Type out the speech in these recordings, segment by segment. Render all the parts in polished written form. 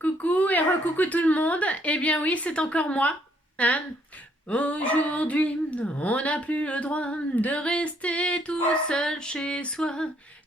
Coucou et recoucou tout le monde. Eh bien oui, c'est encore moi. Hein. Aujourd'hui, on n'a plus le droit de rester tout seul chez soi.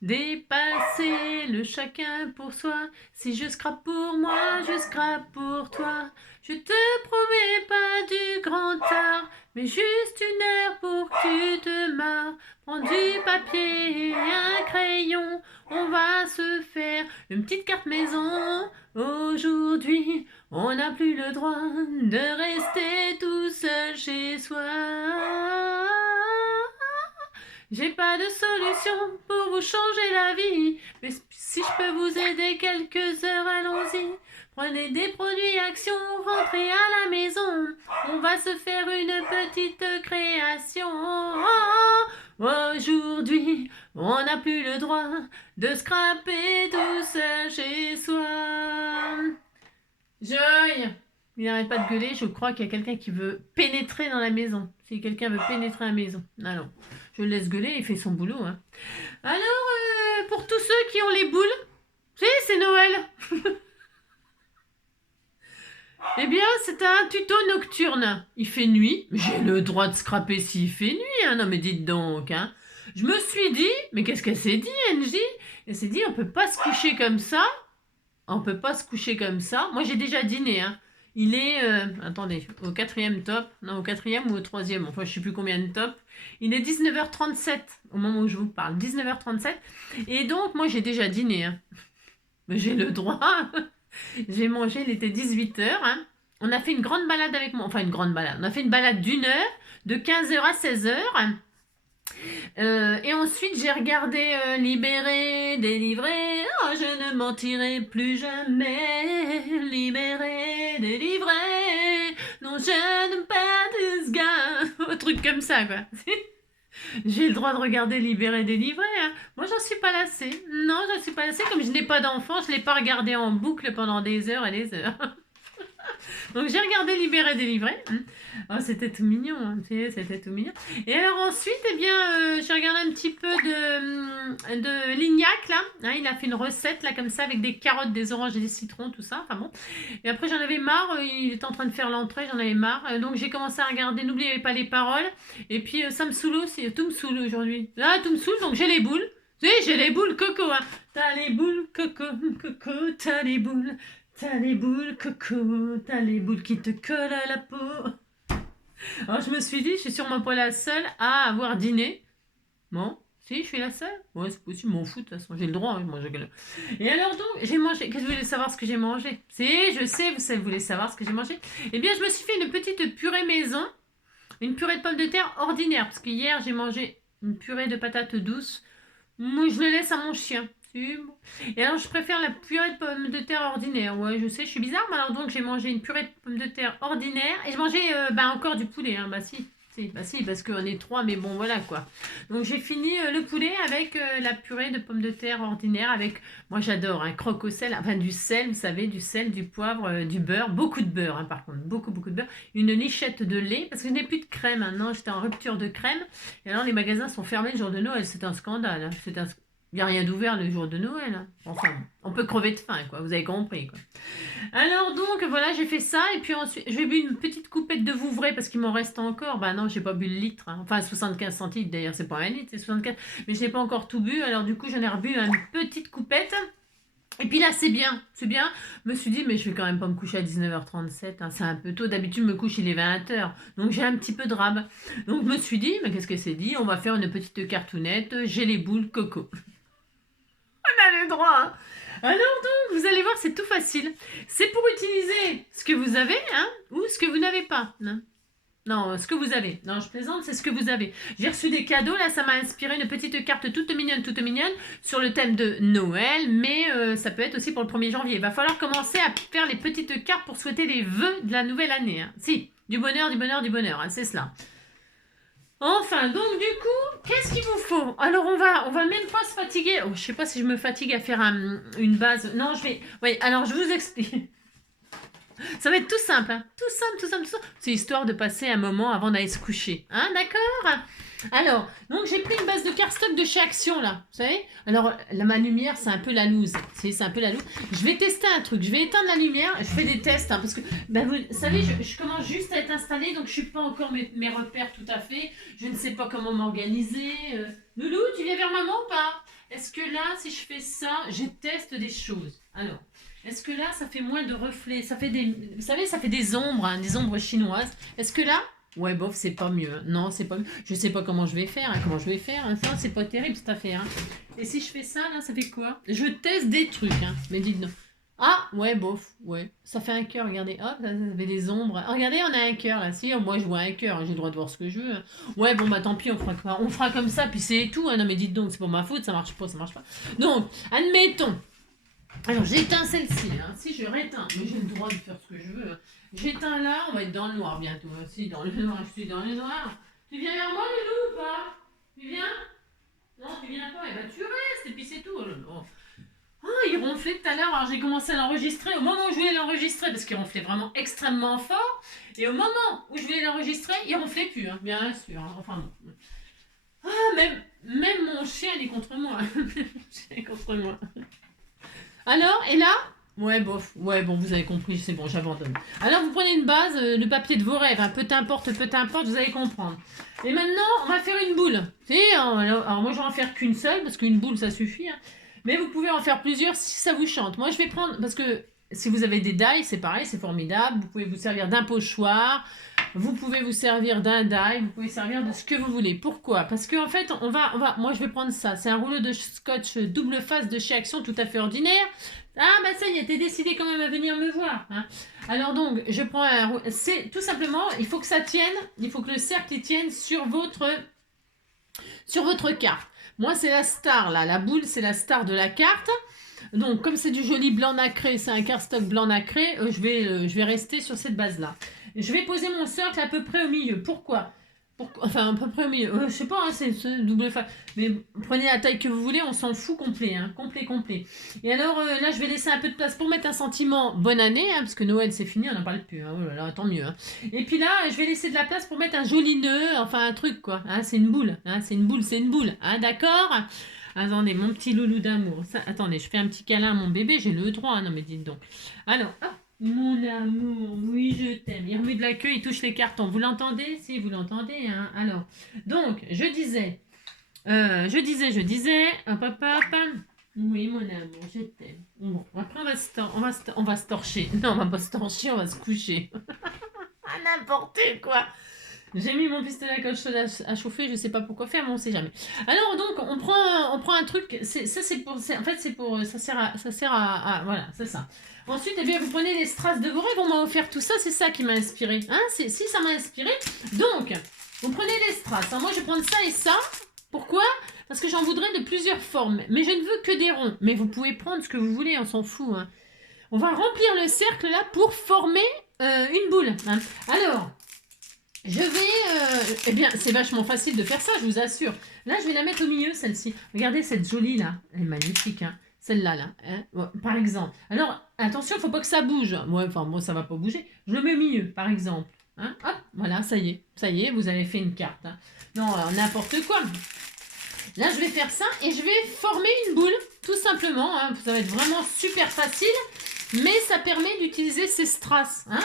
Dépasser le chacun pour soi. Si je scrape pour moi, je scrape pour toi. Je te promets pas du grand art, mais juste une heure pour que tu te marres. Prends du papier et un crayon, on va se faire une petite carte maison. Aujourd'hui, on n'a plus le droit de rester tout seul chez soi. J'ai pas de solution pour vous changer la vie, mais si je peux vous aider quelques heures, allons-y. Prenez des produits Action, rentrez à la maison, on va se faire une petite création. Aujourd'hui, on n'a plus le droit de scraper tout seul chez soi. Joy, il n'arrête pas de gueuler, je crois qu'il y a quelqu'un qui veut pénétrer dans la maison. Si quelqu'un veut pénétrer dans la maison. Alors, je le laisse gueuler, il fait son boulot. Hein. Alors, pour tous ceux qui ont les boules, c'est Noël. Eh bien, c'est un tuto nocturne. Il fait nuit. J'ai le droit de scraper s'il fait nuit. Hein. Non, mais dites donc. Hein. Je me suis dit, mais qu'est-ce qu'elle s'est dit, Angie? Elle s'est dit, on peut pas se coucher comme ça. On peut pas se coucher comme ça. Moi, j'ai déjà dîné. Hein. Il est, attendez, au 4e top. Non, au 4e ou au 3e. Enfin, je sais plus combien de top. Il est 19h37 au moment où je vous parle. 19h37. Et donc, moi, j'ai déjà dîné. Hein. Mais j'ai le droit. J'ai mangé, il était 18h. Hein. On a fait une grande balade avec moi. Enfin, une grande balade. On a fait une balade d'1 heure, de 15h à 16h. Et ensuite, j'ai regardé Libéré, délivré. Oh, je ne mentirai plus jamais. Libéré, délivré. Non, je ne perds de ce gars. Un truc comme ça, quoi. J'ai le droit de regarder Libéré, délivré. Hein. Moi, j'en suis pas lassée. Non, j'en suis pas lassée. Comme je n'ai pas d'enfant, je ne l'ai pas regardé en boucle pendant des heures et des heures. Donc j'ai regardé Libéré, délivré. Oh, c'était tout mignon, hein. C'était tout mignon. Et alors ensuite, eh bien, j'ai regardé un petit peu de Lignac, là. Hein, il a fait une recette, là, comme ça, avec des carottes, des oranges et des citrons, tout ça. Enfin bon. Et après, j'en avais marre. Il était en train de faire l'entrée, j'en avais marre. Donc j'ai commencé à regarder N'oubliez pas les paroles. Et puis ça me saoule aussi. Tout me saoule aujourd'hui. Ah, tout me saoule, donc j'ai les boules. Oui, j'ai les boules coco, hein. T'as les boules coco, coco, t'as les boules. T'as les boules coco, t'as les boules qui te collent à la peau. Alors je me suis dit, je suis sûrement pas la seule à avoir dîné. Bon, si, je suis la seule. Ouais, c'est possible, m'en fous, de toute façon, j'ai le droit de manger. Et alors donc, j'ai mangé. Qu'est-ce que vous voulez savoir ce que j'ai mangé? Si, je sais, vous voulez savoir ce que j'ai mangé. Eh bien, je me suis fait une petite purée maison. Une purée de pommes de terre ordinaire. Parce qu'hier, j'ai mangé une purée de patates douces. Moi, je le laisse à mon chien. Et alors, je préfère la purée de pommes de terre ordinaire. Ouais, je sais, je suis bizarre, mais alors donc j'ai mangé une purée de pommes de terre ordinaire et je mangeais encore du poulet. Hein. Bah si, parce qu'on est 3, mais bon, voilà quoi. Donc j'ai fini le poulet avec la purée de pommes de terre ordinaire avec, moi j'adore, un croque au sel, enfin du sel, vous savez, du sel, du poivre, du beurre, beaucoup de beurre hein, par contre, beaucoup de beurre, une lichette de lait, parce que je n'ai plus de crème maintenant, j'étais en rupture de crème, et alors les magasins sont fermés le jour de Noël, c'est un scandale, hein. Il n'y a rien d'ouvert le jour de Noël. Hein. Enfin, on peut crever de faim, quoi. Vous avez compris, quoi. Alors donc, voilà, j'ai fait ça. Et puis ensuite, j'ai bu une petite coupette de Vouvray parce qu'il m'en reste encore. Bah non, j'ai pas bu le litre. Hein. Enfin, 75 centilitres, d'ailleurs, c'est pas un litre, c'est 75. Mais je n'ai pas encore tout bu. Alors du coup, j'en ai rebu une petite coupette. Et puis là, c'est bien, c'est bien. Je me suis dit, mais je vais quand même pas me coucher à 19h37. Hein. C'est un peu tôt. D'habitude, je me couche, il est 20h. Donc j'ai un petit peu de rab. Donc je me suis dit, mais qu'est-ce que c'est dit? On va faire une petite cartounette. J'ai les boules coco. On a le droit. Hein. Alors donc, vous allez voir, c'est tout facile. C'est pour utiliser ce que vous avez, hein, ou ce que vous n'avez pas. Hein. Non, ce que vous avez. Non, je plaisante, c'est ce que vous avez. J'ai reçu des cadeaux, là, ça m'a inspiré une petite carte toute mignonne, sur le thème de Noël, mais ça peut être aussi pour le 1er janvier. Il va falloir commencer à faire les petites cartes pour souhaiter les vœux de la nouvelle année. Hein. Si, du bonheur, hein, c'est cela. Enfin, donc du coup, qu'est-ce qu'il vous faut? Alors on va même pas se fatiguer. Oh, je sais pas si je me fatigue à faire une base. Non, je vais. Oui, alors je vous explique. Ça va être tout simple, hein. Tout simple. C'est histoire de passer un moment avant d'aller se coucher. Hein, d'accord? Alors, donc j'ai pris une base de cardstock de chez Action là, vous savez. Alors, là, ma lumière, c'est un peu la loose. C'est un peu la loose. Je vais tester un truc. Je vais éteindre la lumière. Je fais des tests hein, parce que, ben, vous savez, je commence juste à être installée, donc je suis pas encore mes repères tout à fait. Je ne sais pas comment m'organiser. Loulou, tu viens vers maman ou pas? Est-ce que là, si je fais ça, je teste des choses. Alors, est-ce que là, ça fait moins de reflets? Ça fait des, vous savez, ça fait des ombres, hein, des ombres chinoises. Est-ce que là, ouais, bof, c'est pas mieux. Non, c'est pas mieux. Je sais pas comment je vais faire. Hein. Ça, c'est pas terrible cette affaire. Hein. Et si je fais ça, là, ça fait quoi? Je teste des trucs. Hein. Mais dites non. Ah, ouais, bof. Ouais. Ça fait un cœur, regardez. Hop, là, ça fait des ombres. Ah, regardez, on a un cœur là. Si, moi, je vois un cœur. Hein. J'ai le droit de voir ce que je veux. Hein. Ouais, bon, bah tant pis, on fera comme ça. Puis c'est tout. Hein. Non, mais dites donc, c'est pas ma faute. Ça marche pas, ça marche pas. Donc, admettons. Alors j'éteins celle-ci, hein. Si je réteins, mais j'ai le droit de faire ce que je veux. Hein. J'éteins là, on va être dans le noir bientôt. Si dans le noir, je suis dans le noir. Tu viens vers moi, Loulou, ou pas? Tu viens? Non, tu viens pas. Eh ben tu restes, et puis c'est tout. Oh. Ah, il ronflait tout à l'heure, alors j'ai commencé à l'enregistrer. Au moment où je voulais l'enregistrer, parce qu'il ronflait vraiment extrêmement fort, et au moment où je voulais l'enregistrer, il ronflait plus, hein. Bien sûr. Hein. Enfin bon. Ah, même mon chien, il est contre moi. Mon chien est contre moi. Alors, et là? Ouais, bof. Ouais, bon, vous avez compris, c'est bon, j'abandonne. Alors, vous prenez une base, le papier de vos rêves, hein, peu importe, vous allez comprendre. Et maintenant, on va faire une boule. Alors, moi, je vais en faire qu'une seule, parce qu'une boule, ça suffit. Hein. Mais vous pouvez en faire plusieurs si ça vous chante. Moi, je vais prendre, parce que si vous avez des die, c'est pareil, c'est formidable. Vous pouvez vous servir d'un pochoir, vous pouvez vous servir d'un die, vous pouvez servir de ce que vous voulez. Pourquoi? Parce qu'en fait, moi, je vais prendre ça. C'est un rouleau de scotch double face de chez Action, tout à fait ordinaire. Ah, bah ça y est, t'es décidé quand même à venir me voir. Hein. Alors donc, je prends un... C'est tout simplement, il faut que ça tienne, il faut que le cercle tienne sur votre carte. Moi, c'est la star, là. La boule, c'est la star de la carte. Donc, comme c'est du joli blanc nacré, c'est un cardstock blanc nacré, je vais rester sur cette base-là. Je vais poser mon cercle à peu près au milieu. Pourquoi? Enfin, à peu près au milieu. Je sais pas, hein, c'est double face. Mais prenez la taille que vous voulez, on s'en fout complet. Hein, complet. Et alors, là, je vais laisser un peu de place pour mettre un sentiment bonne année, hein, parce que Noël, c'est fini, on n'en parle plus. Hein, oh là là, tant mieux. Hein. Et puis là, je vais laisser de la place pour mettre un joli nœud, enfin un truc, quoi. Hein, c'est une boule. Hein, c'est une boule. Hein, d'accord? Attendez, mon petit loulou d'amour. Attendez, je fais un petit câlin à mon bébé, j'ai le droit. Hein, non, mais dites donc. Alors, hop. Mon amour, oui, je t'aime. Il remue de la queue, il touche les cartons. Vous l'entendez? Si, vous l'entendez. Hein. Alors, donc, je disais. Hop, hop, hop. Oui, mon amour, je t'aime. Bon, après, on va se torcher. Non, on va pas se torcher, on va se coucher. Ah, n'importe quoi. J'ai mis mon pistolet à colle chaude à chauffer, je sais pas pourquoi faire, mais on sait jamais. Alors donc on prend un truc, ça sert à voilà, c'est ça. Ensuite, eh bien, vous prenez les strass de vos rêves, on m'a offert tout ça, c'est ça qui m'a inspiré. Hein, si ça m'a inspiré. Donc, vous prenez les strass. Hein, moi, je vais prendre ça et ça. Pourquoi? Parce que j'en voudrais de plusieurs formes, mais je ne veux que des ronds. Mais vous pouvez prendre ce que vous voulez, on s'en fout. Hein. On va remplir le cercle là pour former une boule. Hein. Alors. Je vais... eh bien, c'est vachement facile de faire ça, je vous assure. Là, je vais la mettre au milieu, celle-ci. Regardez cette jolie, là. Elle est magnifique, hein. Celle-là, là. Hein. Bon, par exemple. Alors, attention, il ne faut pas que ça bouge. Moi, ça ne va pas bouger. Je le mets au milieu, par exemple. Hein. Hop, voilà, ça y est, vous avez fait une carte. Hein. Non, n'importe quoi. Là, je vais faire ça et je vais former une boule, tout simplement. Hein. Ça va être vraiment super facile, mais ça permet d'utiliser ces strass. Hein.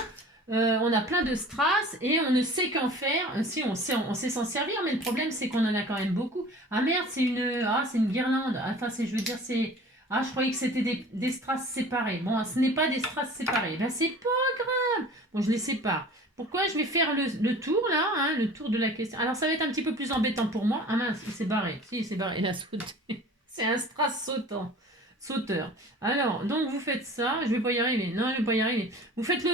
On a plein de strass et on ne sait qu'en faire. Si, on sait s'en servir, mais le problème, c'est qu'on en a quand même beaucoup. Ah merde, c'est une guirlande. Enfin, je croyais que c'était des strass séparés. Bon, ce n'est pas des strass séparés. Ben, c'est pas grave. Bon, je les sépare. Pourquoi? Je vais faire le tour, là, hein, le tour de la question. Alors, ça va être un petit peu plus embêtant pour moi. Ah mince, il s'est barré. Si, il s'est barré. Il a sauté. C'est un strass sauteur. Alors, donc vous faites ça. Je vais pas y arriver. Non, je vais pas y arriver. Vous faites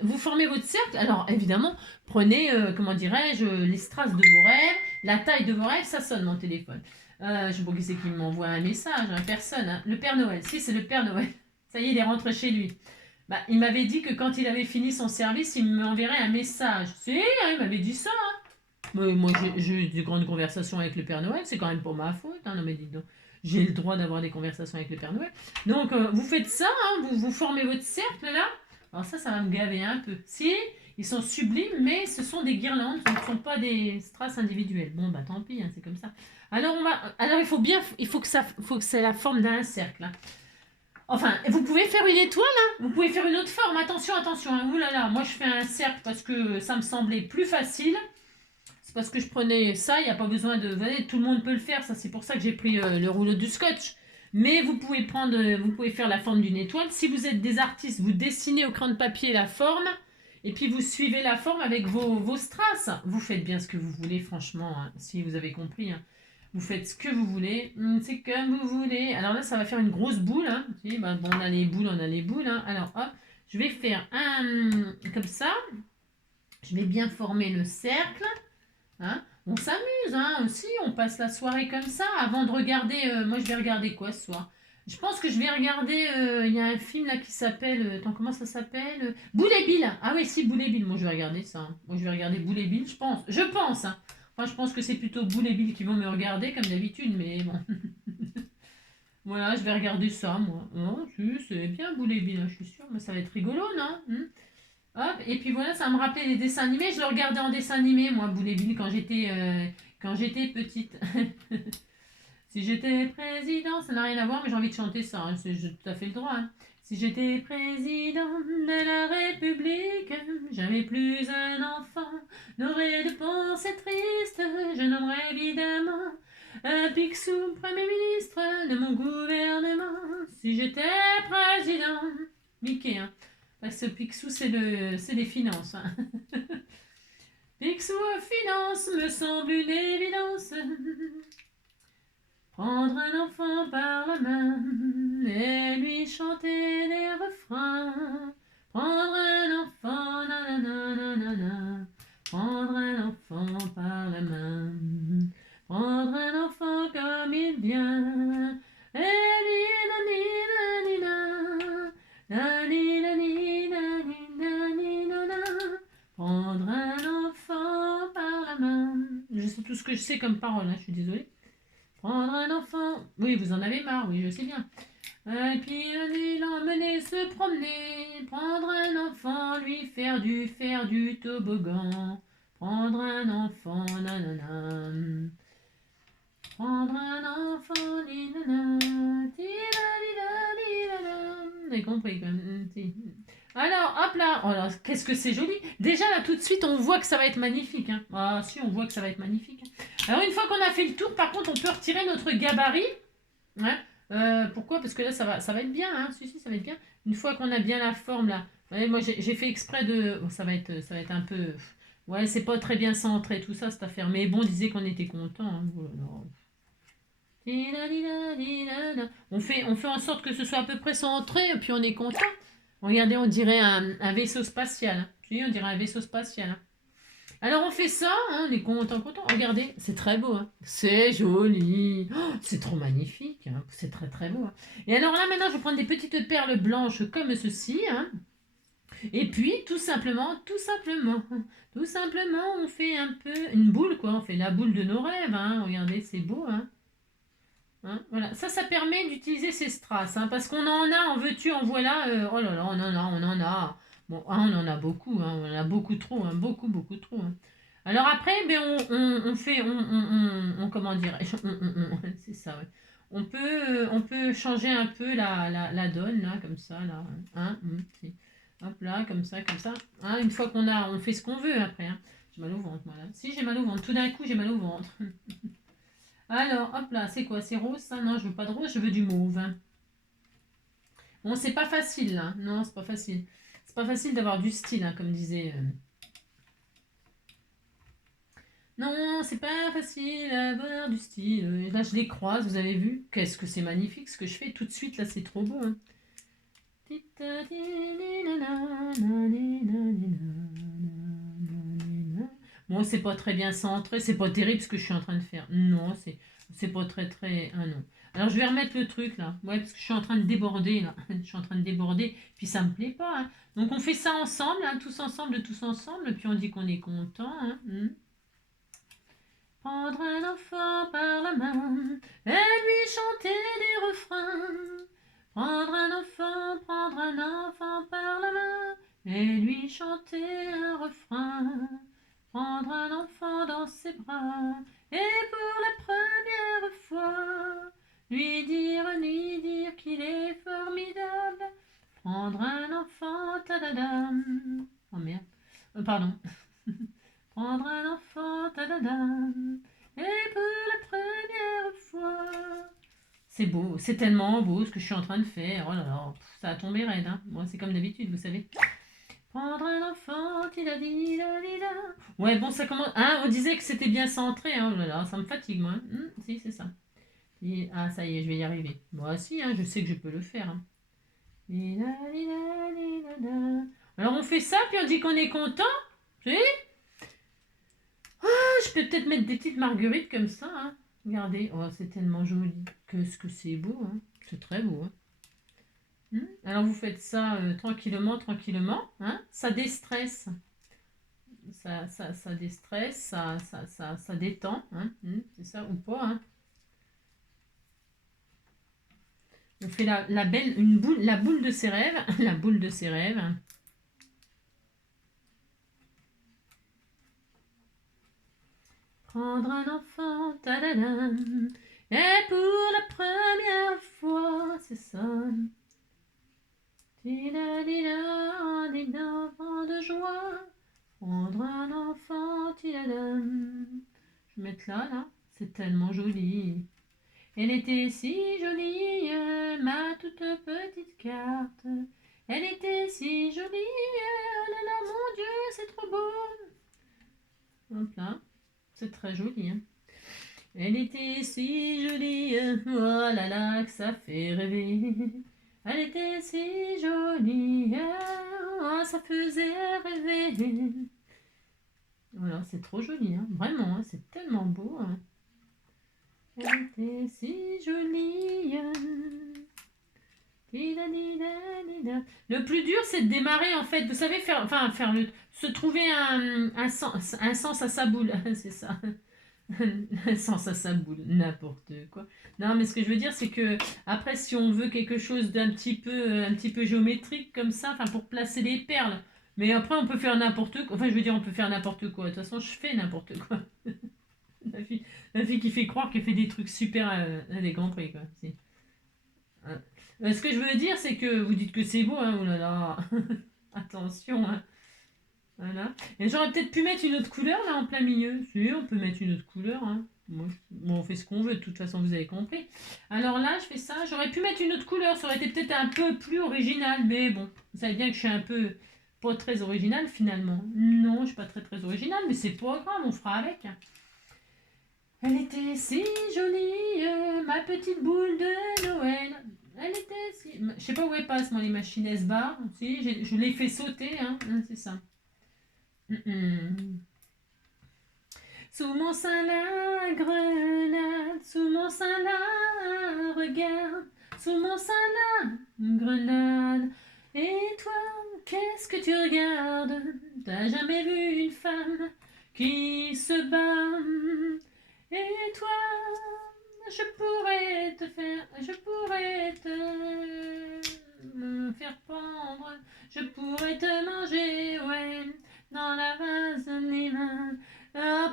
vous formez votre cercle. Alors, évidemment, prenez, comment dirais-je, les strass de vos rêves, la taille de vos rêves. Ça sonne mon téléphone. Je sais pas qui c'est qui m'envoie un message. Hein, personne. Hein. Le Père Noël. Si, c'est le Père Noël. Ça y est, il est rentré chez lui. Bah, il m'avait dit que quand il avait fini son service, il m'enverrait un message. Si, hein, il m'avait dit ça. Hein. Moi, j'ai eu des grandes conversations avec le Père Noël. C'est quand même pour ma faute. Hein, non, mais dites donc. J'ai le droit d'avoir des conversations avec le Père Noël. Donc, vous faites ça, hein, vous formez votre cercle là. Alors ça va me gaver un peu. Si, ils sont sublimes, mais ce sont des guirlandes, ce ne sont pas des strass individuels. Bon, bah tant pis, hein, c'est comme ça. Alors il faut que c'est la forme d'un cercle. Hein. Enfin, vous pouvez faire une étoile, hein. Vous pouvez faire une autre forme. Attention, attention. Hein. Ouh là là, moi je fais un cercle parce que ça me semblait plus facile. C'est parce que je prenais ça, il n'y a pas besoin de... Vous voyez, tout le monde peut le faire, ça c'est pour ça que j'ai pris le rouleau du scotch. Mais vous pouvez faire la forme d'une étoile. Si vous êtes des artistes, vous dessinez au crayon de papier la forme et puis vous suivez la forme avec vos strass. Vous faites bien ce que vous voulez, franchement, hein, si vous avez compris. Hein. Vous faites ce que vous voulez, c'est comme vous voulez. Alors là, ça va faire une grosse boule. Hein. Bon, on a les boules, on a les boules. Hein. Alors hop, je vais faire un comme ça. Je vais bien former le cercle. Hein, on s'amuse hein, aussi, on passe la soirée comme ça avant de regarder. Moi, je vais regarder quoi ce soir? Je pense que je vais regarder. Il y a un film là qui s'appelle. Attends, comment ça s'appelle? Boule et Bill. Ah oui, si, Boule et Bill. Moi, je vais regarder ça. Hein. Moi, je vais regarder Boule et Bill, je pense. Je pense. Hein. Enfin, je pense que c'est plutôt Boule et Bill qui vont me regarder comme d'habitude, mais bon. Voilà, je vais regarder ça, moi. Non, c'est bien Boule et Bill, hein, je suis sûre. Mais ça va être rigolo, non? Hop, et puis voilà, ça me rappelait les dessins animés. Je le regardais en dessin animé, moi, Boule et Bill, quand j'étais petite. Si j'étais président, ça n'a rien à voir, mais j'ai envie de chanter ça. Hein, j'ai tout à fait le droit. Hein. Si j'étais président de la République, jamais plus un enfant n'aurait de pensée triste. Je nommerais évidemment un Picsou Premier ministre de mon gouvernement. Si j'étais président, Mickey, hein. Parce que Picsou, c'est les finances. Hein. Picsou finance me semble une évidence. Prendre un enfant par la main et lui chanter des refrains. Prendre un enfant, nanana, prendre un enfant par la main. Prendre un enfant comme il vient. Et prendre un enfant par la main. Je sais tout ce que je sais comme parole, hein, je suis désolée. Prendre un enfant. Oui, vous en avez marre, oui, je sais bien. Et puis l'emmener se promener. Prendre un enfant, lui faire du toboggan. Prendre un enfant, nanana. Prendre un enfant, nanana. Vous avez compris quand même. Alors, hop là, oh là, qu'est-ce que c'est joli. Déjà, là, tout de suite, on voit que ça va être magnifique. Hein. Ah, si, on voit que ça va être magnifique. Alors, une fois qu'on a fait le tour, par contre, on peut retirer notre gabarit. Hein. Pourquoi? Parce que là, ça va être bien. Hein. Si, ça va être bien. Une fois qu'on a bien la forme, là. Voyez, moi, j'ai fait exprès de... Oh, ça va être un peu... Ouais, c'est pas très bien centré, tout ça, cette affaire. Mais bon, on disait qu'on était content. Hein. On fait en sorte que ce soit à peu près centré, et puis on est content. Regardez, on dirait un vaisseau spatial. Hein. On dirait un vaisseau spatial. Hein. Alors on fait ça, hein, on est content. Regardez, c'est très beau. Hein. C'est joli. Oh, c'est trop magnifique. Hein. C'est très très beau. Hein. Et alors là maintenant, je vais prendre des petites perles blanches comme ceci. Hein. Et puis tout simplement, on fait un peu une boule quoi. On fait la boule de nos rêves. Hein. Regardez, c'est beau. Hein. Hein, voilà. Ça permet d'utiliser ces strass, hein, parce qu'on en veux-tu, en voilà, oh là là, on en a. Bon, hein, on en a beaucoup, hein, on en a beaucoup trop, hein, beaucoup, beaucoup trop. Hein. Alors après, ben, comment dire, c'est ça, ouais. On peut changer un peu la donne, là, comme ça, là. Hein, hop là, comme ça, comme ça. Hein, une fois on fait ce qu'on veut après. Hein. J'ai mal au ventre, voilà. Si, j'ai mal au ventre. Tout d'un coup, j'ai mal au ventre. Alors, hop là, c'est quoi? C'est rose ça? Non, je veux pas de rose, je veux du mauve. Hein. Bon, c'est pas facile là. Non, c'est pas facile. C'est pas facile d'avoir du style, hein, comme disait. Non, c'est pas facile d'avoir du style. Et là, je les croise, vous avez vu? Qu'est-ce que c'est magnifique ce que je fais tout de suite là, c'est trop beau. Hein. Bon, c'est pas très bien centré, c'est pas terrible ce que je suis en train de faire. Non, c'est pas très très... Ah non. Alors je vais remettre le truc là. Ouais, parce que je suis en train de déborder là. Je suis en train de déborder, puis ça me plaît pas. Hein. Donc on fait ça ensemble, hein, tous ensemble, puis on dit qu'on est content. Hein. Prendre un enfant par la main et lui chanter des refrains. Prendre un enfant par la main et lui chanter un refrain, prendre un enfant dans ses bras, et pour la première fois, lui dire qu'il est formidable, prendre un enfant, tadadam. Oh merde, pardon. Prendre un enfant, tadadam, et pour la première fois. C'est beau, c'est tellement beau ce que je suis en train de faire. Oh là là, ça a tombé raide. Hein. Moi, c'est comme d'habitude, vous savez. Prendre un enfant, tidadidadida. Ouais, bon, ça commence. Hein, on disait que c'était bien centré. Hein. Oh là là, ça me fatigue, moi. Si, c'est ça. Ah, ça y est, je vais y arriver. Moi, si, hein, je sais que je peux le faire. Hein. Alors, on fait ça, puis on dit qu'on est content. Tu sais, je peux peut-être mettre des petites marguerites comme ça. Hein. Regardez, oh, c'est tellement joli. Qu'est-ce que c'est beau. Hein. C'est très beau. Hein. Alors vous faites ça tranquillement, tranquillement. Hein. Ça déstresse. Ça déstresse, ça détend. Hein. C'est ça ou pas. Hein. On fait la boule de ses rêves. La boule de ses rêves. Prendre un enfant, tadadam, et pour la première fois, c'est ça. Tidadida, des enfants de joie, prendre un enfant, tidadam. Je vais mettre là, c'est tellement joli. Elle était si jolie, ma toute petite carte. Elle était si jolie, oh là là, mon Dieu, c'est trop beau. Hop là. C'est très joli. Hein. Elle était si jolie, oh là là, que ça fait rêver. Elle était si jolie, oh, ça faisait rêver. Voilà, c'est trop joli, hein. Vraiment, hein, c'est tellement beau. Hein. Elle était si jolie. Le plus dur, c'est de démarrer, en fait. Vous savez, se trouver un sens à sa boule. C'est ça. Un sens à sa boule. N'importe quoi. Non, mais ce que je veux dire, c'est que après, si on veut quelque chose d'un petit peu géométrique comme ça, enfin, pour placer les perles. Mais après, on peut faire n'importe quoi. Enfin, je veux dire, on peut faire n'importe quoi. De toute façon, je fais n'importe quoi. La fille qui fait croire qu'elle fait des trucs super élégants, quoi. Si. Ce que je veux dire, c'est que vous dites que c'est beau, hein, oh là là. Attention, hein. Voilà. Et j'aurais peut-être pu mettre une autre couleur là en plein milieu. Si, on peut mettre une autre couleur. Hein. Bon, on fait ce qu'on veut, de toute façon, vous avez compris. Alors là, je fais ça. J'aurais pu mettre une autre couleur. Ça aurait été peut-être un peu plus original. Mais bon, vous savez bien que je suis un peu pas très original finalement. Non, je suis pas très original, mais c'est pas grave, on fera avec. Elle était si jolie, ma petite boule de Noël. Elle était si... Je sais pas où elle passe, moi, les machines S-Bar. Si, je l'ai fait sauter, hein, c'est ça. Sous mon sein la grenade, sous mon sein la regarde, sous mon sein la grenade. Et toi, qu'est-ce que tu regardes? T'as jamais vu une femme qui se bat? Et toi, je pourrais me faire pendre, je pourrais te manger, ouais, dans la vase des mains.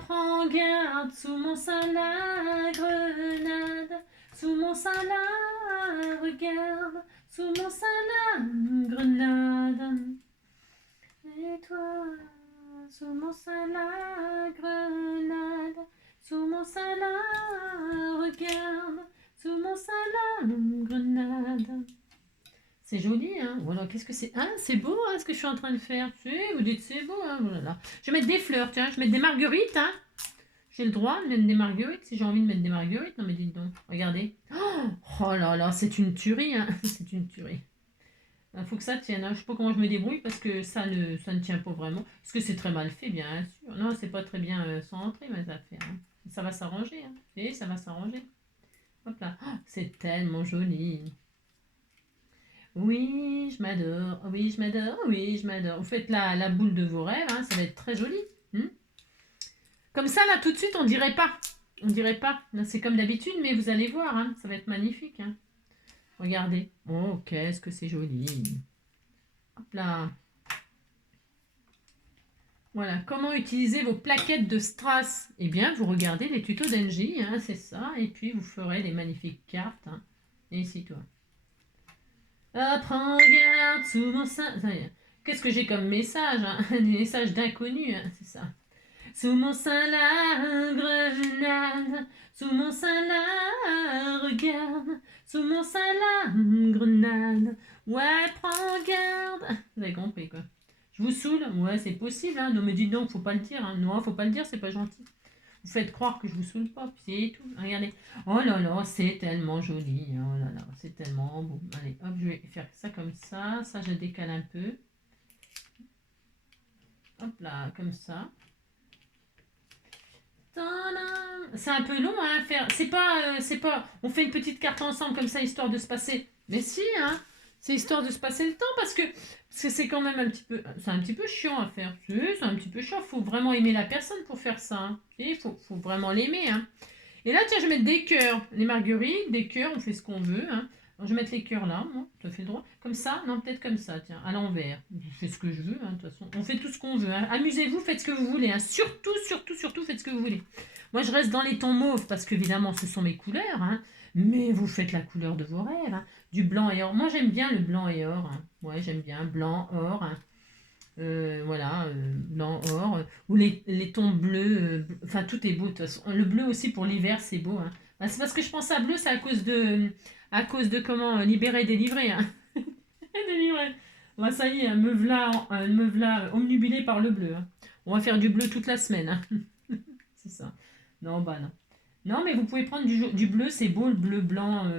Prends garde, sous mon sein la grenade, sous mon sein la regarde, sous mon sein la grenade. Et toi, sous mon sein la grenade, sous mon sein la regarde, sous mon sein la grenade. C'est joli, hein. Voilà, qu'est-ce que c'est? Ah, c'est beau, hein, ce que je suis en train de faire. Tu sais, vous dites c'est beau, hein. Voilà. Je vais mettre des fleurs, tiens. Je vais mettre des marguerites, hein. J'ai le droit de mettre des marguerites si j'ai envie de mettre des marguerites. Non, mais dites donc, regardez. Oh là là, c'est une tuerie, hein. C'est une tuerie. Il faut que ça tienne. Hein. Je sais pas comment je me débrouille parce que ça ne tient pas vraiment. Parce que c'est très mal fait, bien sûr. Non, c'est pas très bien centré, mes affaires. Hein. Ça va s'arranger. Hein. Et ça va s'arranger. Hop là. Oh, c'est tellement joli. Oui, je m'adore. Oui, je m'adore. Oui, je m'adore. Vous faites la boule de vos rêves. Hein. Ça va être très joli. Comme ça, là, tout de suite, on dirait pas. On dirait pas. C'est comme d'habitude, mais vous allez voir. Hein. Ça va être magnifique. Hein. Regardez. Oh, qu'est-ce que c'est joli. Hop là. Voilà, comment utiliser vos plaquettes de strass? Eh bien, vous regardez les tutos d'Engie, hein, c'est ça, et puis vous ferez des magnifiques cartes. Hein. Et ici, toi. Prends garde sous mon sein. Qu'est-ce que j'ai comme message hein? Des messages d'inconnus, hein, c'est ça. Sous mon sein la grenade, sous mon sein la regarde, sous mon sein la grenade. Ouais, prends garde. Vous avez compris quoi. Je vous saoule? Ouais, c'est possible. Hein. Non, mais dites donc, faut pas le dire. Hein. Non, faut pas le dire, c'est pas gentil. Vous faites croire que je vous saoule pas, puis c'est tout. Regardez. Oh là là, c'est tellement joli. Oh là là, c'est tellement beau. Allez, hop, je vais faire ça comme ça. Ça, je décale un peu. Hop là, comme ça. C'est un peu long hein, à faire. C'est pas. On fait une petite carte ensemble comme ça, histoire de se passer. Mais si, hein. C'est histoire de se passer le temps parce que c'est quand même un petit peu. C'est un petit peu chiant à faire. C'est un petit peu chiant. Faut vraiment aimer la personne pour faire ça. Hein. Il faut vraiment l'aimer. Hein. Et là, tiens, je vais mettre des cœurs. Les marguerites, des cœurs, on fait ce qu'on veut. Hein. Alors, je vais mettre les cœurs là. Moi, tu as fait le droit. Comme ça? Non, peut-être comme ça, tiens, à l'envers. Je fais ce que je veux, hein, de toute façon. On fait tout ce qu'on veut. Hein. Amusez-vous, faites ce que vous voulez. Hein. Surtout, faites ce que vous voulez. Moi, je reste dans les tons mauves parce qu'évidemment, ce sont mes couleurs. Hein. Mais vous faites la couleur de vos rêves. Hein. Du blanc et or. Moi, j'aime bien le blanc et or. Hein. Ouais, j'aime bien blanc, or. Hein. Voilà, blanc, or, ou les tons bleus, enfin tout est beau de toute façon. Le bleu aussi pour l'hiver, c'est beau. Hein. Bah, c'est parce que je pense à bleu, c'est à cause de comment libérer, délivrer. Hein. Délivrer. Bah, ça y est, me v'là omnubilé par le bleu. Hein. On va faire du bleu toute la semaine. Hein. C'est ça. Non, bah non. Non, mais vous pouvez prendre du bleu, c'est beau, le bleu blanc,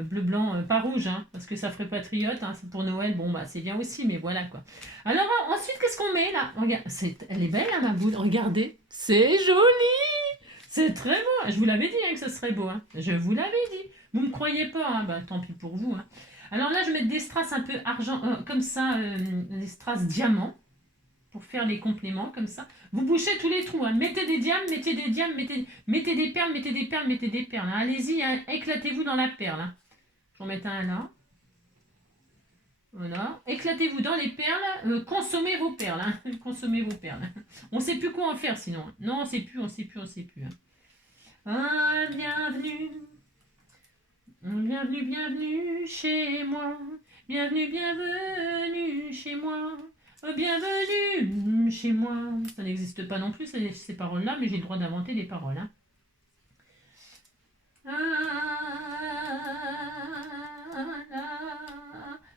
pas rouge, hein, parce que ça ferait patriote, hein, c'est pour Noël, bon, bah c'est bien aussi, mais voilà quoi. Alors ensuite, qu'est-ce qu'on met là? Regarde, elle est belle, hein, ma boule, regardez, c'est joli, c'est très beau, je vous l'avais dit hein, que ce serait beau, hein. Je vous l'avais dit, vous me croyez pas, hein, bah tant pis pour vous. Hein. Alors là, je vais mettre des strass un peu argent, comme ça, des strass diamants, pour faire les compléments, comme ça. Vous bouchez tous les trous. Hein. Mettez des diamants, mettez des diamants, mettez des perles, mettez des perles, mettez des perles. Hein. Allez-y, hein. Éclatez-vous dans la perle. Hein. Je vais en mettre un là. Voilà. Éclatez-vous dans les perles. Consommez vos perles. Hein. Consommez vos perles. On ne sait plus quoi en faire sinon. Non, on ne sait plus. Hein. Ah, bienvenue. Bienvenue chez moi. Bienvenue chez moi. Bienvenue chez moi. Ça n'existe pas non plus ces paroles-là, mais j'ai le droit d'inventer des paroles. Hein.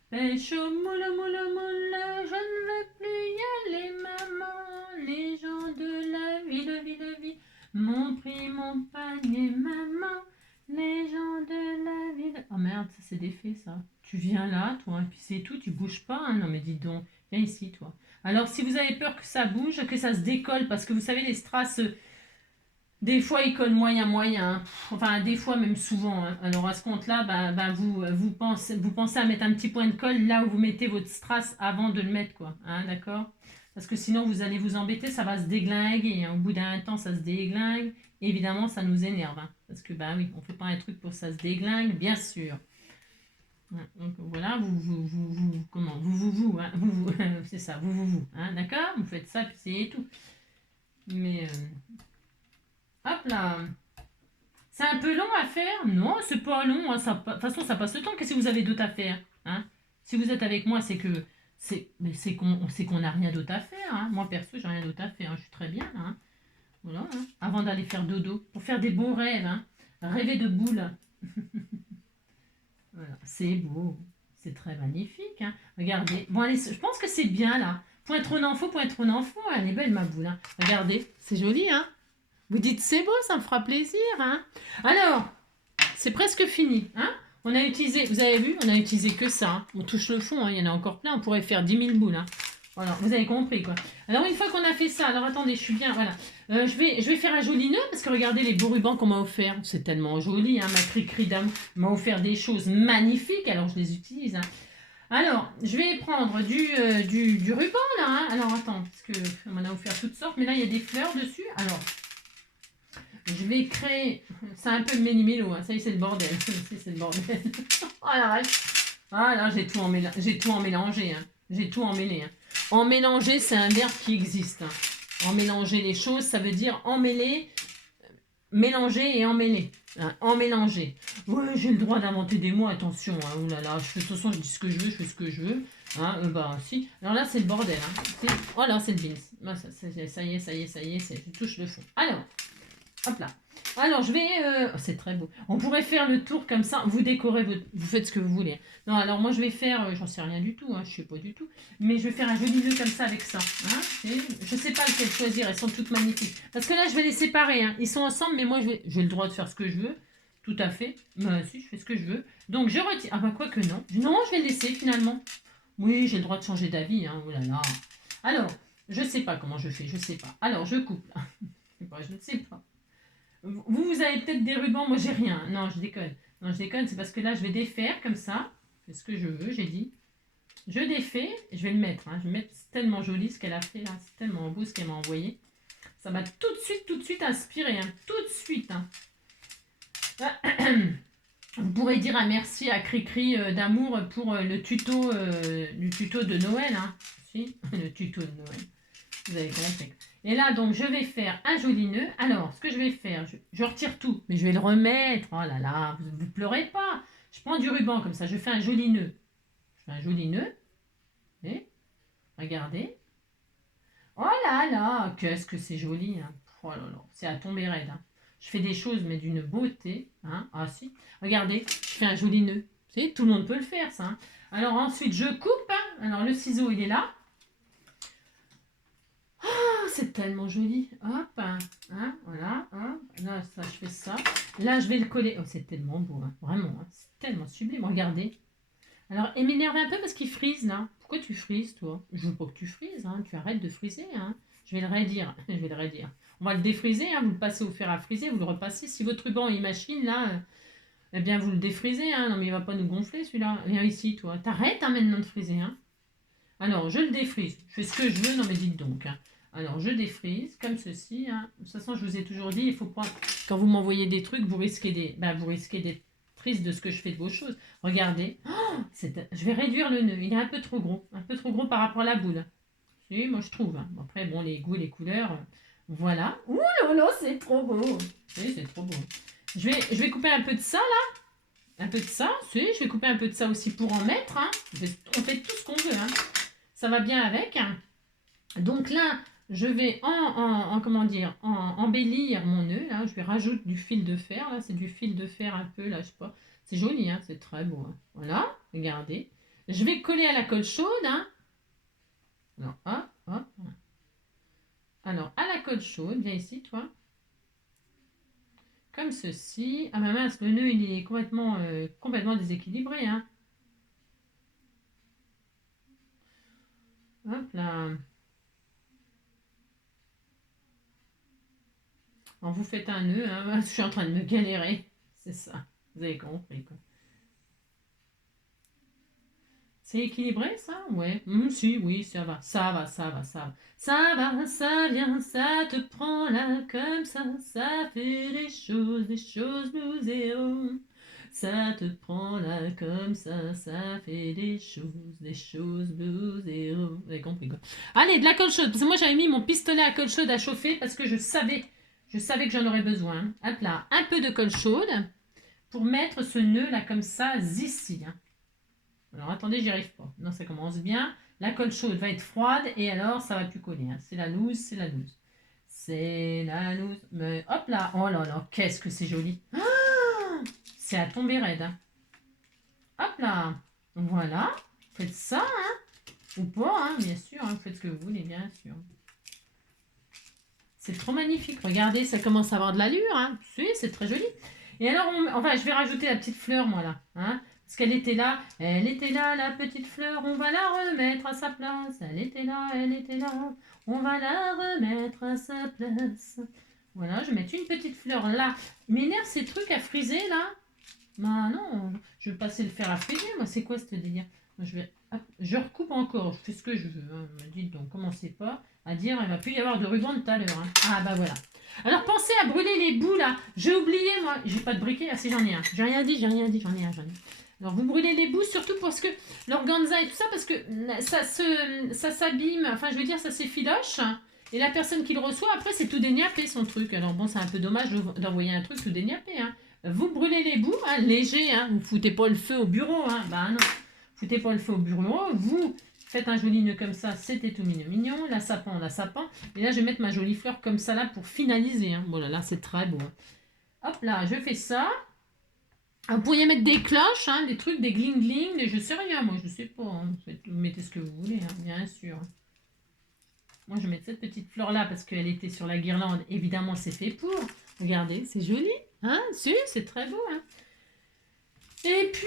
Pêche au moule, je ne veux plus y aller, maman. Les gens de la ville m'ont pris mon panier, maman. Les gens de la ville. Oh merde, ça c'est défait ça. Tu viens là, toi, et puis c'est tout, tu bouges pas. Hein. Non mais dis donc. Viens ici, toi. Alors, si vous avez peur que ça bouge, que ça se décolle, parce que vous savez, les strass, des fois, ils collent moyen. Hein. Enfin, des fois, même souvent. Hein. Alors, à ce compte-là, vous pensez à mettre un petit point de colle là où vous mettez votre strass avant de le mettre, quoi. Hein, d'accord? Parce que sinon, vous allez vous embêter, ça va se déglinguer. Hein. Au bout d'un temps, ça se déglingue. Et évidemment, ça nous énerve. Hein. Parce que, oui, on ne fait pas un truc pour que ça se déglingue, bien sûr. Donc voilà, c'est ça, hein, d'accord? Vous faites ça, puis c'est tout. Mais, hop là, c'est un peu long à faire? Non, c'est pas long, hein, de toute façon, ça passe le temps. Qu'est-ce que vous avez d'autre à faire? Hein? Si vous êtes avec moi, c'est qu'on n'a rien d'autre à faire. Hein. Moi, perso, j'ai rien d'autre à faire, hein. Je suis très bien, là. Hein. Voilà, hein. Avant d'aller faire dodo, pour faire des beaux rêves, hein. Rêver de boules. Voilà, c'est beau, c'est très magnifique. Hein. Regardez, bon allez, je pense que c'est bien là. Pointron en faux, elle est belle ma boule. Hein. Regardez, c'est joli, hein. Vous dites c'est beau, ça me fera plaisir, hein. Alors, c'est presque fini, hein. On a utilisé, vous avez vu, on a utilisé que ça. Hein. On touche le fond, hein. Il y en a encore plein, on pourrait faire 10 000 boules. Hein. Voilà, vous avez compris quoi. Alors une fois qu'on a fait ça, alors attendez, je suis bien, voilà. Je vais faire un joli nœud parce que regardez les beaux rubans qu'on m'a offert. C'est tellement joli, hein, ma cri-cri dame m'a offert des choses magnifiques, alors je les utilise. Hein. Alors, je vais prendre du ruban là. Hein. Alors attends, parce qu'on m'en a offert toutes sortes, mais là il y a des fleurs dessus. Alors, je vais créer, c'est un peu méli-mélo, hein. Ça y est, c'est le bordel. C'est le bordel. Oh la vache. Ah là, j'ai tout emmélangé. Hein. J'ai tout emmêlé. Hein. En mélanger, c'est un verbe qui existe. Hein. En mélanger les choses, ça veut dire emmêler, mélanger et emmêler. Hein, emmélanger. Ouais, j'ai le droit d'inventer des mots, attention. Hein, oulala, de toute façon, je dis ce que je veux, je fais ce que je veux. Hein, bah, si. Alors là, c'est le bordel. Hein. Oh là, c'est le beans. Bah, ça y est, ça y est, ça y est, je touche le fond. Alors, hop là. Alors, je vais... oh, c'est très beau. On pourrait faire le tour comme ça. Vous décorez, vous faites ce que vous voulez. Non, alors moi, je vais faire... j'en sais rien du tout. Hein, je sais pas du tout. Mais je vais faire un joli nœud comme ça avec ça. Hein, je sais pas lequel choisir. Elles sont toutes magnifiques. Parce que là, je vais les séparer. Hein. Ils sont ensemble, mais moi, j'ai le droit de faire ce que je veux. Tout à fait. Bah, si, je fais ce que je veux. Donc, je retire... Ah bah, quoi que non. Non, je vais le laisser, finalement. Oui, j'ai le droit de changer d'avis. Hein. Oh là là. Alors, je sais pas comment je fais. Je sais pas. Alors, je coupe. Je ne sais pas. Vous avez peut-être des rubans, moi j'ai rien. Non, je déconne. Non, je déconne, c'est parce que là, je vais défaire comme ça. C'est ce que je veux, j'ai dit. Je défais, je vais le mettre. Hein. Je vais mettre, c'est tellement joli ce qu'elle a fait là. C'est tellement beau ce qu'elle m'a envoyé. Ça m'a tout de suite inspiré. Hein. Tout de suite. Hein. Vous pourrez dire un merci à Cricri d'amour pour le tuto de Noël. Hein. Si, le tuto de Noël. Vous avez compris. Et là, donc, je vais faire un joli nœud. Alors, ce que je vais faire, je retire tout, mais je vais le remettre. Oh là là, vous ne pleurez pas. Je prends du ruban comme ça, je fais un joli nœud. Je fais un joli nœud. Et regardez. Oh là là, qu'est-ce que c'est joli. Hein. Oh là là, c'est à tomber raide. Hein. Je fais des choses, mais d'une beauté. Hein. Ah si, regardez, je fais un joli nœud. Vous savez, tout le monde peut le faire, ça. Hein. Alors ensuite, je coupe. Hein. Alors, le ciseau, il est là. C'est tellement joli. Hop, hein, voilà. Hein. Là, ça, je fais ça. Là, je vais le coller. Oh, c'est tellement beau, hein. Vraiment. Hein. C'est tellement sublime. Regardez. Alors, il m'énerve un peu parce qu'il frise, là. Pourquoi tu frises, toi? Je veux pas que tu frises. Hein. Tu arrêtes de friser. Hein. Je vais le raidir. Je vais le raidir. On va le défriser. Hein. Vous le passez au fer à friser. Vous le repassez. Si votre ruban est machine, là, eh bien, vous le défrisez. Hein. Non, mais il va pas nous gonfler, celui-là. Viens ici, toi. T'arrêtes hein, maintenant de friser. Hein. Alors, je le défrise. Je fais ce que je veux. Non, mais dites donc. Hein. Alors, je défrise comme ceci. Hein. De toute façon, je vous ai toujours dit, il faut pas... Quand vous m'envoyez des trucs, vous risquez d'être triste de ce que je fais de vos choses. Regardez. Oh, je vais réduire le nœud. Il est un peu trop gros. Un peu trop gros par rapport à la boule. Oui, moi, je trouve. Hein. Bon, après, bon, les goûts, les couleurs... Voilà. Ouh là là, c'est trop beau. Oui, c'est trop beau. Je vais couper un peu de ça, là. Un peu de ça. Si, je vais couper un peu de ça aussi pour en mettre. Hein. On fait tout ce qu'on veut. Hein. Ça va bien avec. Hein. Donc là... Je vais comment dire, embellir mon nœud. Là, je vais rajouter du fil de fer. Là, c'est du fil de fer un peu, là, je sais pas. C'est joli, hein, c'est très beau. Hein. Voilà, regardez. Je vais coller à la colle chaude. Hein. Alors, hop, hop. Alors, à la colle chaude, viens ici, toi. Comme ceci. Ah, ma mince, le nœud, il est complètement déséquilibré. Hein. Hop là. Alors, vous faites un nœud, hein. Je suis en train de me galérer. C'est ça. Vous avez compris, quoi. C'est équilibré, ça? Ouais. Si, oui, ça va. Ça va, ça va, ça va. Ça va, ça vient, ça te prend là comme ça. Ça fait des choses nous héros. Ça te prend là comme ça fait des choses nous héros. Vous avez compris, quoi. Allez, de la colle chaude. Parce que moi, j'avais mis mon pistolet à colle chaude à chauffer parce que je savais que j'en aurais besoin. Hop là, un peu de colle chaude pour mettre ce nœud là comme ça, ici. Hein. Alors attendez, j'y arrive pas. Non, ça commence bien. La colle chaude va être froide et alors ça va plus coller. Hein. C'est la loose, c'est la loose. C'est la loose. Mais hop là, oh là là, qu'est-ce que c'est joli. Ah, c'est à tomber raide. Hein. Hop là, voilà. Faites ça, hein. Ou pas, hein, bien sûr. Hein. Faites ce que vous voulez, bien sûr. C'est trop magnifique. Regardez, ça commence à avoir de l'allure. Hein. Oui, c'est très joli. Et alors, je vais rajouter la petite fleur, moi, là. Hein, parce qu'elle était là. Elle était là, la petite fleur. On va la remettre à sa place. Elle était là, elle était là. On va la remettre à sa place. Voilà, je vais mettre une petite fleur là. M'énerve ces trucs à friser, là. Bah non, je vais passer le fer à friser. Moi, c'est quoi ce délire? Je recoupe encore. Je fais ce que je veux. Hein. Dites donc, commencez pas à dire il va plus y avoir de ruban tout à l'heure. Hein. Ah bah voilà. Alors pensez à brûler les bouts là. J'ai oublié moi. J'ai pas de briquet. Ah si j'en ai un. J'ai rien dit. J'en ai un. Alors vous brûlez les bouts surtout parce que l'organza et tout ça parce que ça s'abîme. Enfin je veux dire ça s'effiloche. Et la personne qui le reçoit, après, c'est tout déniapé, son truc. Alors bon, c'est un peu dommage d'envoyer un truc tout déniapé. Hein. Vous brûlez les bouts, hein, léger. Hein. Vous foutez pas le feu au bureau. Hein. Bah non, foutez pas le feu au bureau. Vous faites un joli nœud comme ça. C'était tout mignon, mignon. La sapin, la sapin. Et là, je vais mettre ma jolie fleur comme ça, là, pour finaliser. Hein. Voilà, là, c'est très beau. Hein. Hop là, je fais ça. Vous pourriez mettre des cloches, hein, des trucs, des gling-gling, des je sais rien, moi je sais pas. Hein. Vous mettez ce que vous voulez, hein, bien sûr. Moi je vais mettre cette petite fleur là parce qu'elle était sur la guirlande. Évidemment c'est fait pour. Regardez, c'est joli. Hein, si, c'est très beau. Hein. Et puis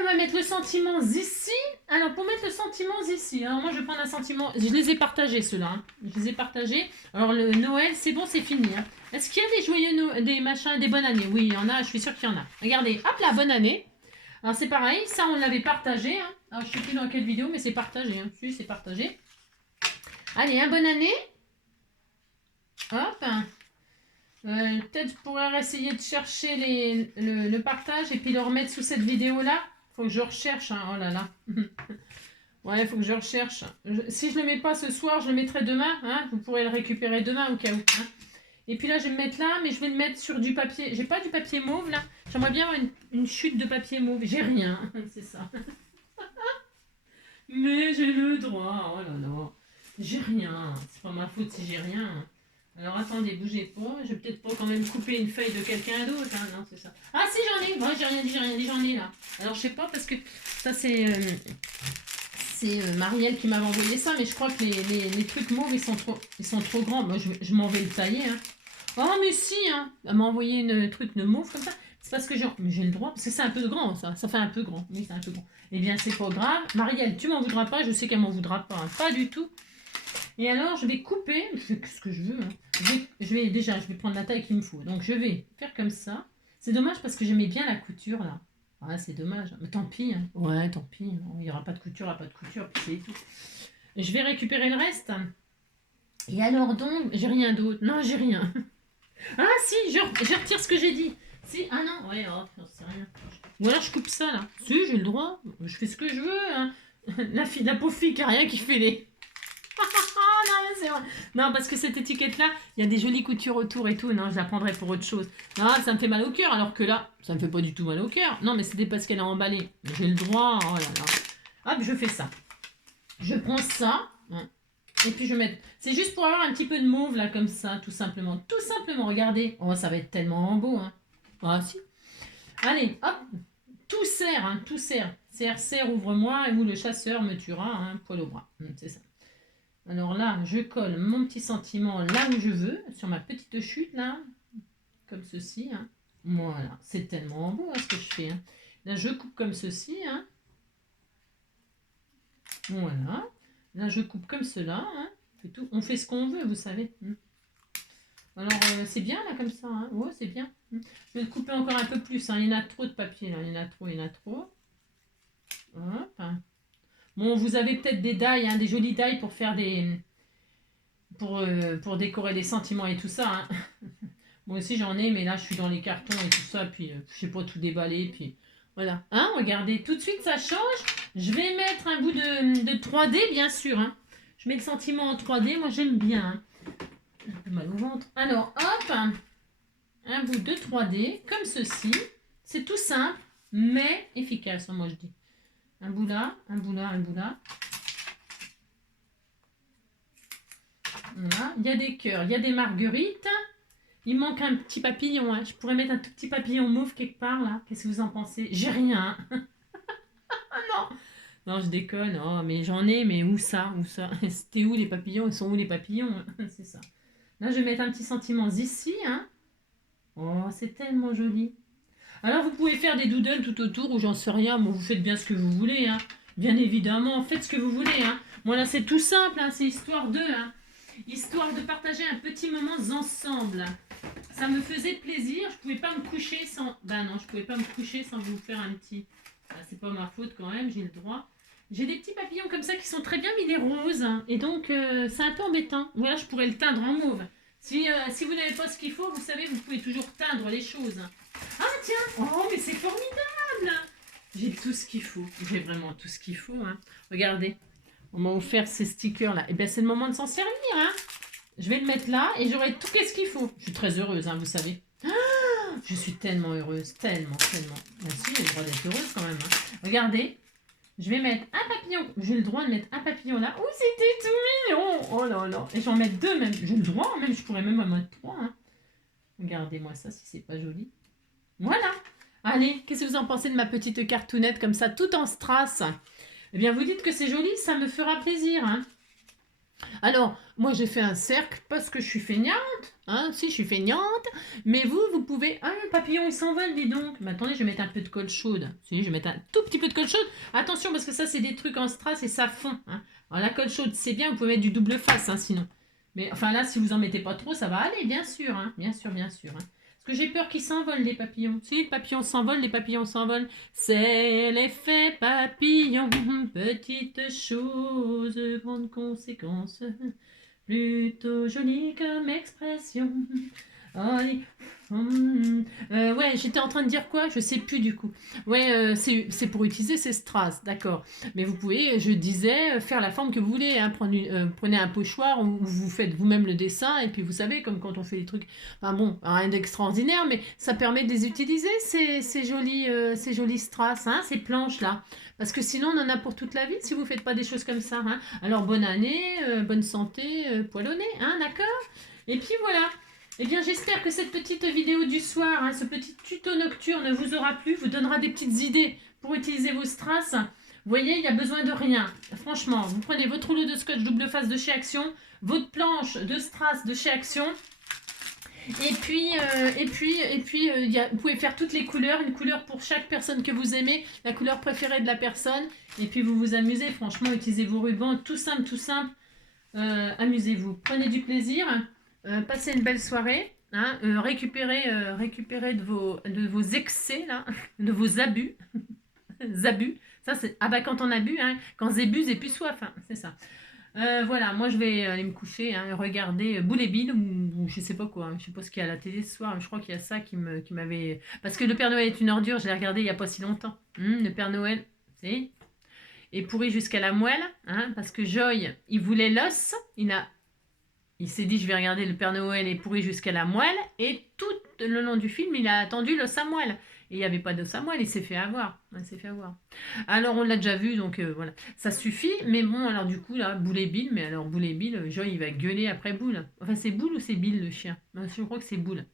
on va mettre le sentiment ici. Alors pour mettre le sentiment ici, alors moi je vais prendre un sentiment. Je les ai partagés ceux-là. Hein. Je les ai partagés. Alors le Noël, c'est bon, c'est fini. Hein. Est-ce qu'il y a des joyeux des machins, des bonnes années? Oui, il y en a, je suis sûre qu'il y en a. Regardez, hop la bonne année. Alors c'est pareil, ça on l'avait partagé. Hein. Alors je sais plus dans quelle vidéo, mais c'est partagé. Hein. Si, c'est partagé. Allez, bonne année. Hop. Peut-être je pourrais essayer de chercher le partage et puis le remettre sous cette vidéo-là. Faut que je recherche. Hein. Oh là là. Ouais, il faut que je recherche. Si je ne le mets pas ce soir, je le mettrai demain. Hein. Vous pourrez le récupérer demain au cas où. Hein. Et puis là, je vais me mettre là, mais je vais le mettre sur du papier. J'ai pas du papier mauve là. J'aimerais bien avoir une chute de papier mauve. J'ai rien. C'est ça. Mais j'ai le droit. Oh là là. J'ai rien. C'est pas ma faute si j'ai rien. Alors attendez, bougez pas. Je vais peut-être pas quand même couper une feuille de quelqu'un d'autre. Hein. Non, c'est ça. Ah si, j'en ai. Moi, j'ai rien dit, j'en ai là. Alors je sais pas parce que ça c'est Marielle qui m'avait envoyé ça, mais je crois que les trucs mauves ils sont trop grands. Moi je m'en vais le tailler. Hein. Oh mais si, hein. Elle m'a envoyé une truc de mauve comme ça. C'est parce que j'ai le droit, parce que c'est un peu grand ça. Ça fait un peu grand. Oui, c'est un peu grand. Eh bien c'est pas grave. Marielle, tu m'en voudras pas. Je sais qu'elle m'en voudra pas. Hein. Pas du tout. Et alors, je vais couper, je fais ce que je veux. Hein. Je vais prendre la taille qu'il me faut. Donc, je vais faire comme ça. C'est dommage parce que j'aimais bien la couture, là. Ah, c'est dommage. Mais tant pis. Hein. Ouais, tant pis. Il n'y aura pas de couture, il n'y aura pas de couture, puis c'est tout. Je vais récupérer le reste. Et alors donc, j'ai rien d'autre. Non, j'ai rien. Ah, si, je retire ce que j'ai dit. Si, ah non, ouais, oh, c'est rien. Ou alors, je coupe ça, là. Si, j'ai le droit. Je fais ce que je veux. Hein. La pauvre fille qui n'a rien qui fait les... Non, parce que cette étiquette-là, il y a des jolies coutures autour et tout. Non, je la prendrais pour autre chose. Non, ça me fait mal au cœur, alors que là, ça me fait pas du tout mal au cœur. Non, mais c'était parce qu'elle a emballé. J'ai le droit. Oh là là. Hop, je fais ça. Je prends ça. Hein, et puis je mets... C'est juste pour avoir un petit peu de mauve, là, comme ça, tout simplement. Tout simplement, regardez. Oh, ça va être tellement beau. Hein. Ah, si. Allez, hop. Tout sert, hein, tout sert. Serre, ouvre-moi, ou le chasseur me tuera, hein, poil au bras. C'est ça. Alors là, je colle mon petit sentiment là où je veux, sur ma petite chute là, comme ceci. Hein. Voilà, c'est tellement beau hein, ce que je fais. Hein. Là, je coupe comme ceci. Hein. Voilà. Là, je coupe comme cela. Hein. Tout. On fait ce qu'on veut, vous savez. Alors, c'est bien là comme ça. Hein. Ouais, c'est bien. Je vais le couper encore un peu plus. Hein. Il y en a trop de papier là. Il y en a trop. Hop. Bon, vous avez peut-être des dailles, hein, des jolies dailles pour faire des... Pour décorer des sentiments et tout ça. Hein. Moi aussi, j'en ai, mais là, je suis dans les cartons et tout ça. Puis, je sais pas tout déballer. Puis, voilà. Hein, regardez, tout de suite, ça change. Je vais mettre un bout de 3D, bien sûr. Hein. Je mets le sentiment en 3D. Moi, j'aime bien. Hein. J'ai un peu mal au ventre. Alors, hop. Un bout de 3D, comme ceci. C'est tout simple, mais efficace, moi, je dis. Un bout là, un bout là, un bout là. Voilà. Il y a des cœurs, il y a des marguerites. Il manque un petit papillon. Hein. Je pourrais mettre un tout petit papillon mauve quelque part là. Qu'est-ce que vous en pensez? J'ai rien. Ah non. Non, je déconne. Oh, mais j'en ai, mais où ça? Où ça? C'était où les papillons? Ils sont où les papillons? C'est ça. Là, je vais mettre un petit sentiment ici. Hein. Oh, c'est tellement joli. Alors, vous pouvez faire des doodles tout autour ou j'en sais rien. Bon, vous faites bien ce que vous voulez. Hein. Bien évidemment, faites ce que vous voulez. Hein. Moi, là, c'est tout simple. Hein. C'est histoire de... Hein. Histoire de partager un petit moment ensemble. Ça me faisait plaisir. Je pouvais pas me coucher sans... Ben non, je pouvais pas me coucher sans vous faire un petit... Ben, c'est pas ma faute quand même, j'ai le droit. J'ai des petits papillons comme ça qui sont très bien, mais il est rose. Hein. Et donc, c'est un peu embêtant. Voilà, je pourrais le teindre en mauve. Si vous n'avez pas ce qu'il faut, vous savez, vous pouvez toujours teindre les choses. Ah tiens, oh mais c'est formidable. J'ai tout ce qu'il faut. J'ai vraiment tout ce qu'il faut. Hein. Regardez, on m'a offert ces stickers là. Et bien c'est le moment de s'en servir. Hein. Je vais le mettre là et j'aurai tout qu'est-ce qu'il faut. Je suis très heureuse, hein, vous savez. Je suis tellement heureuse, tellement. Ben si, j'ai le droit d'être heureuse quand même. Hein. Regardez, je vais mettre un papillon. J'ai le droit de mettre un papillon là. Oh, c'était tout mignon. Oh là là. Et j'en mets 2 même. J'ai le droit, même. Je pourrais même en mettre 3. Hein. Regardez-moi ça si c'est pas joli. Voilà. Allez, qu'est-ce que vous en pensez de ma petite cartoonette comme ça, tout en strass? Eh bien, vous dites que c'est joli, ça me fera plaisir. Hein. Alors, moi j'ai fait un cercle parce que je suis feignante, hein, si je suis feignante, mais vous pouvez... Ah, le papillon il s'envole, dis donc. Mais attendez, je vais mettre un peu de colle chaude. Si, je vais mettre un tout petit peu de colle chaude. Attention, parce que ça c'est des trucs en strass et ça fond. Hein. Alors la colle chaude, c'est bien, vous pouvez mettre du double face, hein, sinon. Mais enfin là, si vous en mettez pas trop, ça va aller, bien sûr, hein, bien sûr. Hein. Parce que j'ai peur qu'ils s'envolent, les papillons. Si les papillons s'envolent, les papillons s'envolent. C'est l'effet papillon, petite chose, grande conséquence. Plutôt jolie comme expression. Allez. Ouais, j'étais en train de dire quoi? Je sais plus du coup. Ouais, c'est pour utiliser ces strass, d'accord. Mais vous pouvez, je disais, faire la forme que vous voulez. Hein. Prenez un pochoir où vous faites vous-même le dessin et puis vous savez, comme quand on fait des trucs, enfin bon, rien d'extraordinaire, mais ça permet de les utiliser ces jolis strass, hein, ces planches là. Parce que sinon, on en a pour toute la vie si vous ne faites pas des choses comme ça. Hein. Alors, bonne année, bonne santé, poil au nez, hein, d'accord? Et puis voilà. Eh bien, j'espère que cette petite vidéo du soir, hein, ce petit tuto nocturne vous aura plu, vous donnera des petites idées pour utiliser vos strass. Vous voyez, il n'y a besoin de rien. Franchement, vous prenez votre rouleau de scotch double face de chez Action, votre planche de strass de chez Action, et puis, vous pouvez faire toutes les couleurs, une couleur pour chaque personne que vous aimez, la couleur préférée de la personne, et puis vous vous amusez, franchement, utilisez vos rubans, tout simple, amusez-vous, prenez du plaisir, passez une belle soirée, hein, récupérez de vos excès, là, de vos abus, ça c'est, ah bah quand on a bu, hein, quand j'ai bu, j'ai plus soif, hein, c'est ça. Voilà, moi je vais aller me coucher, hein, regarder Boule et Bill ou je sais pas quoi, hein, je sais pas ce qu'il y a à la télé ce soir, mais je crois qu'il y a ça qui m'avait... Parce que le Père Noël est une ordure, je l'ai regardé il y a pas si longtemps. Le Père Noël, c'est est pourri jusqu'à la moelle, hein, parce que Joy, il voulait l'os, il s'est dit je vais regarder le Père Noël est pourri jusqu'à la moelle, et tout le long du film, il a attendu l'os à moelle. Et il n'y avait pas d'os à moelle, il s'est fait avoir. Alors on l'a déjà vu, donc voilà. Ça suffit, mais bon, alors du coup, là, Boule et Bill, mais alors Boule et Bill, Joy, il va gueuler après Boule. Enfin, c'est Boule ou c'est Bill, le chien? Je crois que c'est Boule.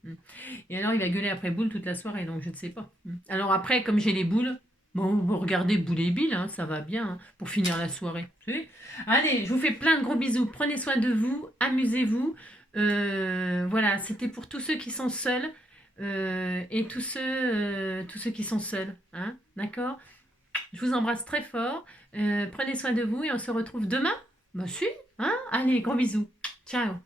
Et alors, il va gueuler après Boule toute la soirée, donc je ne sais pas. Alors après, comme j'ai les boules, bon, vous regardez Boule et Bill, hein, ça va bien, hein, pour finir la soirée. Allez, je vous fais plein de gros bisous. Prenez soin de vous, amusez-vous. Voilà, c'était pour tous ceux qui sont seuls. Et tous ceux qui sont seuls, hein, d'accord? Je vous embrasse très fort, prenez soin de vous et on se retrouve demain. Bah si, hein? Allez, gros bisous, ciao.